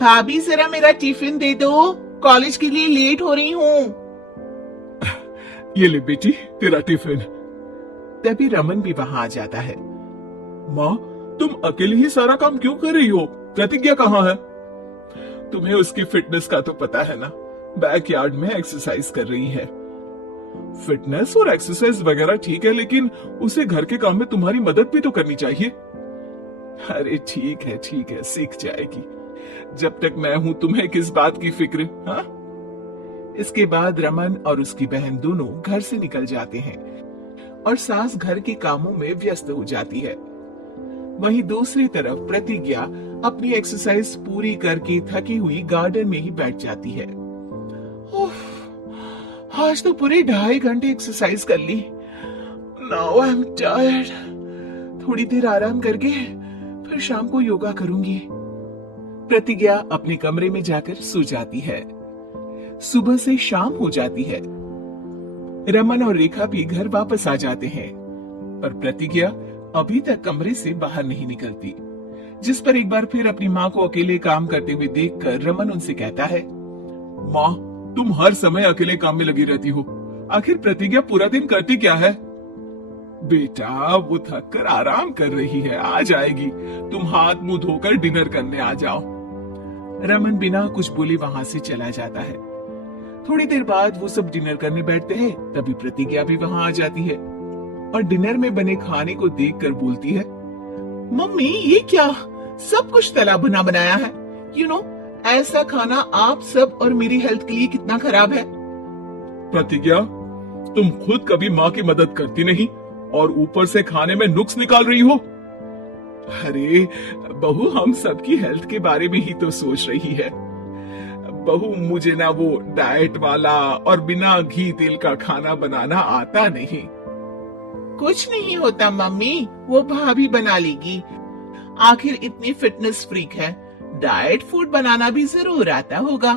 भाभी जरा मेरा टिफिन दे दो, कॉलेज के लिए लेट हो रही हूँ। ये ले बेटी तेरा टिफिन। तभी रमन भी वहां आ जाता है। माँ, तुम अकेले ही सारा काम क्यों कर रही हो? प्रतिज्ञा कहाँ है? तुम्हें उसकी फिटनेस का तो पता है ना, बैकयार्ड में एक्सरसाइज कर रही है। फिटनेस और एक्सरसाइज वगैरह ठीक है, लेकिन उसे घर के काम में तुम्हारी मदद भी तो करनी चाहिए। अरे ठीक है, सीख जाएगी। जब तक मैं हूं तुम्हें किस बात की फिक्र? हाँ। इसके बाद रमन और उसकी बहन दोनों घर से निकल जाते हैं और सास घर के कामों में व्यस्त हो जाती है। वहीं दूसरी तरफ प्रतिज्ञा अपनी एक्सरसाइज पूरी करके थकी हुई गार्डन में ही बैठ जाती है। आज तो पूरे 2.5 घंटे एक्सरसाइज कर ली। Now I am tired. थोड़ी देर आराम करके फिर शाम को योगा करूंगी। प्रतिज्ञा अपने कमरे में जाकर सो जाती है। सुबह से शाम हो जाती है। रमन और रेखा भी घर वापस आ जाते हैं, पर प्रतिज्ञा अभी तक कमरे से बाहर नहीं निकलती, जिस पर एक बार फिर अपनी माँ को अकेले काम करते हुए देखकर रमन उनसे कहता है, माँ, तुम हर समय अकेले काम में लगी रहती हो। आखिर प्रतिज्ञा पूरा दिन करती क्या है? बेटा, वो थक कर आराम कर रही है, आ जाएगी। तुम हाथ मुंह धोकर डिनर करने आ जाओ। रमन बिना कुछ बोले वहां से चला जाता है। थोड़ी देर बाद वो सब डिनर करने बैठते हैं। तभी प्रतिज्ञा भी वहां आ जाती है और डिनर में बने खाने को देखकर बोलती है, मम्मी ये क्या, सब कुछ तला भुना बनाया है। यू नो, ऐसा खाना आप सब और मेरी हेल्थ के लिए कितना खराब है। प्रतिज्ञा, तुम खुद कभी माँ की मदद करती नहीं और ऊपर से खाने में नुक्स निकाल रही हो। अरे बहू, हम सबकी हेल्थ के बारे में ही तो सोच रही है। बहू, मुझे ना वो डाइट वाला और बिना घी तेल का खाना बनाना आता नहीं। कुछ नहीं होता मम्मी, वो भाभी बना लेगी। आखिर इतनी फिटनेस फ्रीक है, डाइट फूड बनाना भी जरूर आता होगा।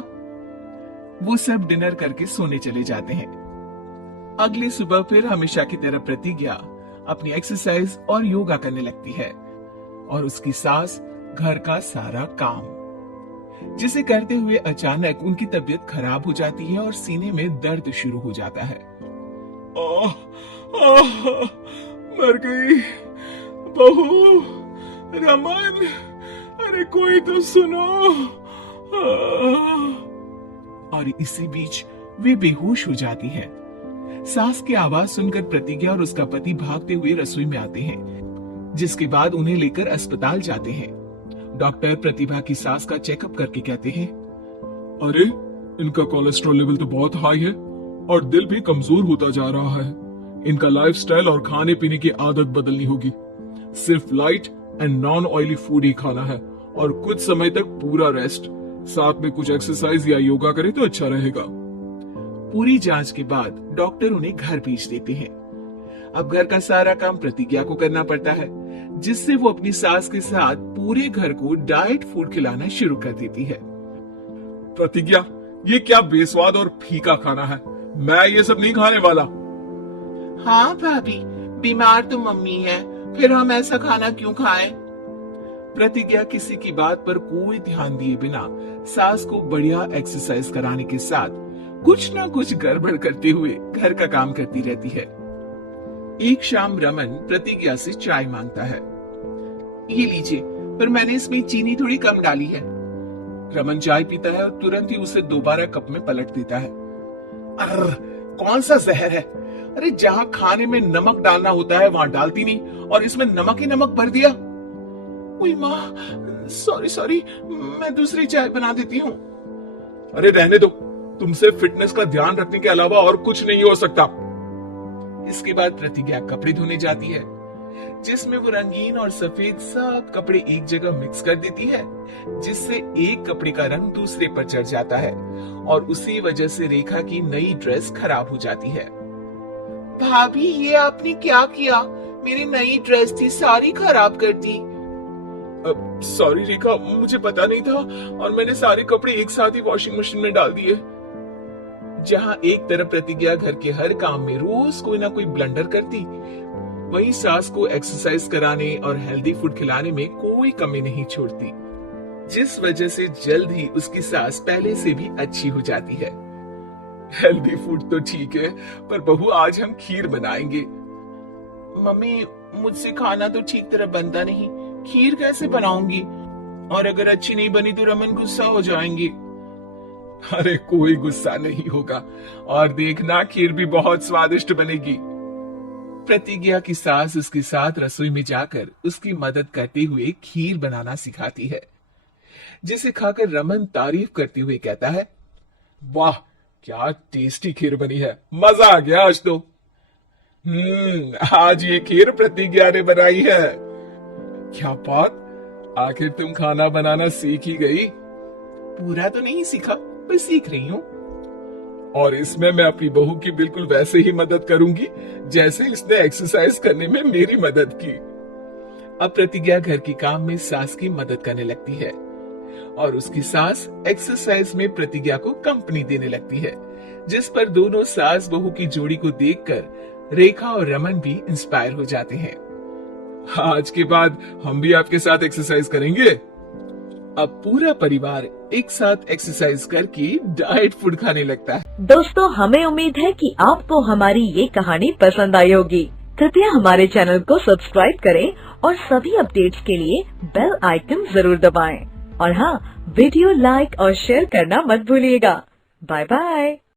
वो सब डिनर करके सोने चले जाते हैं। अगली सुबह फिर हमेशा की तरह प्रतिज्ञा अपनी एक्सरसाइज और योगा करने लगती है और उसकी सास घर का सारा काम, जिसे करते हुए अचानक उनकी तबीयत खराब हो जाती है और सीने में दर्द शुरू हो जाता है। मर गई बहू। रमन, अरे कोई तो सुनो। और इसी बीच वे बेहोश हो जाती है। सास की आवाज सुनकर प्रतिज्ञा और उसका पति भागते हुए रसोई में आते हैं, जिसके बाद उन्हें लेकर अस्पताल जाते हैं। डॉक्टर प्रतिभा की सास का चेकअप करके कहते हैं, अरे इनका कोलेस्ट्रॉल लेवल तो बहुत हाई है और दिल भी कमजोर होता जा रहा है। इनका लाइफस्टाइल और खाने पीने की आदत बदलनी होगी। सिर्फ light and non oily food ही खाना है और कुछ समय तक पूरा रेस्ट, साथ में कुछ एक्सरसाइज या योगा करे तो अच्छा रहेगा। पूरी जांच के बाद डॉक्टर उन्हें घर भेज देते हैं। अब घर का सारा काम प्रतिज्ञा को करना पड़ता है, जिससे वो अपनी सास के साथ पूरे घर को डाइट फूड खिलाना शुरू कर देती है। प्रतिज्ञा, ये क्या बेस्वाद और फीका खाना है, मैं ये सब नहीं खाने वाला। हाँ भाभी, बीमार तो मम्मी है, फिर हम ऐसा खाना क्यों खाएं? प्रतिज्ञा किसी की बात पर कोई ध्यान दिए बिना सास को बढ़िया एक्सरसाइज कराने के साथ कुछ ना कुछ गड़बड़ करते हुए घर का काम करती रहती है। एक शाम रमन प्रतिज्ञा से चाय मांगता है। ये लीजिए, पर मैंने इसमें चीनी थोड़ी कम डाली है। रमन चाय पीता है और तुरंत ही उसे दोबारा कप में पलट देता है। कौन सा जहर है? अरे जहाँ खाने में नमक डालना होता है वहां डालती नहीं, और इसमें नमक ही नमक भर दिया। ओए माँ, सॉरी, मैं दूसरी चाय बना देती हूँ। अरे रहने दो, तुमसे फिटनेस का ध्यान रखने के अलावा और कुछ नहीं हो सकता। इसके बाद प्रतिज्ञा कपड़े धोने जाती है, जिसमें वो रंगीन और सफेद सब कपड़े एक जगह मिक्स कर देती है, जिससे एक कपड़े का रंग दूसरे पर चढ़ जाता है और उसी वजह से रेखा की नई ड्रेस खराब हो जाती है। भाभी, ये आपने क्या किया? मेरी नई ड्रेस थी, सारी खराब कर दी। सॉरी रेखा, मुझे पता नहीं था और मैंने सारे कपड़े एक साथ ही वॉशिंग मशीन में डाल दिए। जहाँ एक तरफ प्रतिज्ञा घर के हर काम में रोज कोई ना कोई ब्लंडर करती, वहीं सास को एक्सरसाइज कराने और हेल्दी फूड खिलाने में कोई कमी नहीं छोड़ती। जिस वजह से जल्द ही उसकी सांस पहले से भी अच्छी हो जाती है। हेल्दी फूड तो ठीक है, पर बहू आज हम खीर बनाएंगे। मम्मी, मुझसे खाना तो ठीक तरह बनता नहीं, खीर कैसे बनाऊंगी? और अगर अच्छी नहीं बनी तो रमन गुस्सा हो जाएंगे। अरे कोई गुस्सा नहीं होगा, और देखना खीर भी बहुत स्वादिष्ट बनेगी। प्रतिज्ञा की सास उसके साथ रसोई में जाकर उसकी मदद करते हुए खीर बनाना सिखाती है, जिसे खाकर रमन तारीफ करते हुए कहता है, वाह क्या टेस्टी खीर बनी है, मजा आ गया आज तो। आज ये खीर प्रतिज्ञा ने बनाई है। क्या बात, आखिर तुम खाना बनाना सीख ही गई? पूरा तो नहीं सीखा, पर सीख रही हूँ। और इसमें मैं अपनी बहू की बिल्कुल वैसे ही मदद करूंगी जैसे इसने एक्सरसाइज करने में मेरी मदद की। अब प्रतिज्ञा घर के काम में सास की मदद करने लगती है, और उसकी सास एक्सरसाइज में प्रतिज्ञा को कंपनी देने लगती है, जिस पर दोनों सास बहू की जोड़ी को देखकर रेखा और रमन भी इंस्पायर हो जाते हैं। आज के बाद हम भी आपके साथ एक्सरसाइज करेंगे। अब पूरा परिवार एक साथ एक्सरसाइज करके डाइट फूड खाने लगता है। दोस्तों, हमें उम्मीद है कि आपको हमारी ये कहानी पसंद आई होगी। कृपया हमारे चैनल को सब्सक्राइब करें और सभी अपडेट्स के लिए बेल आइकन जरूर दबाएं। और हाँ, वीडियो लाइक और शेयर करना मत भूलिएगा। Bye bye.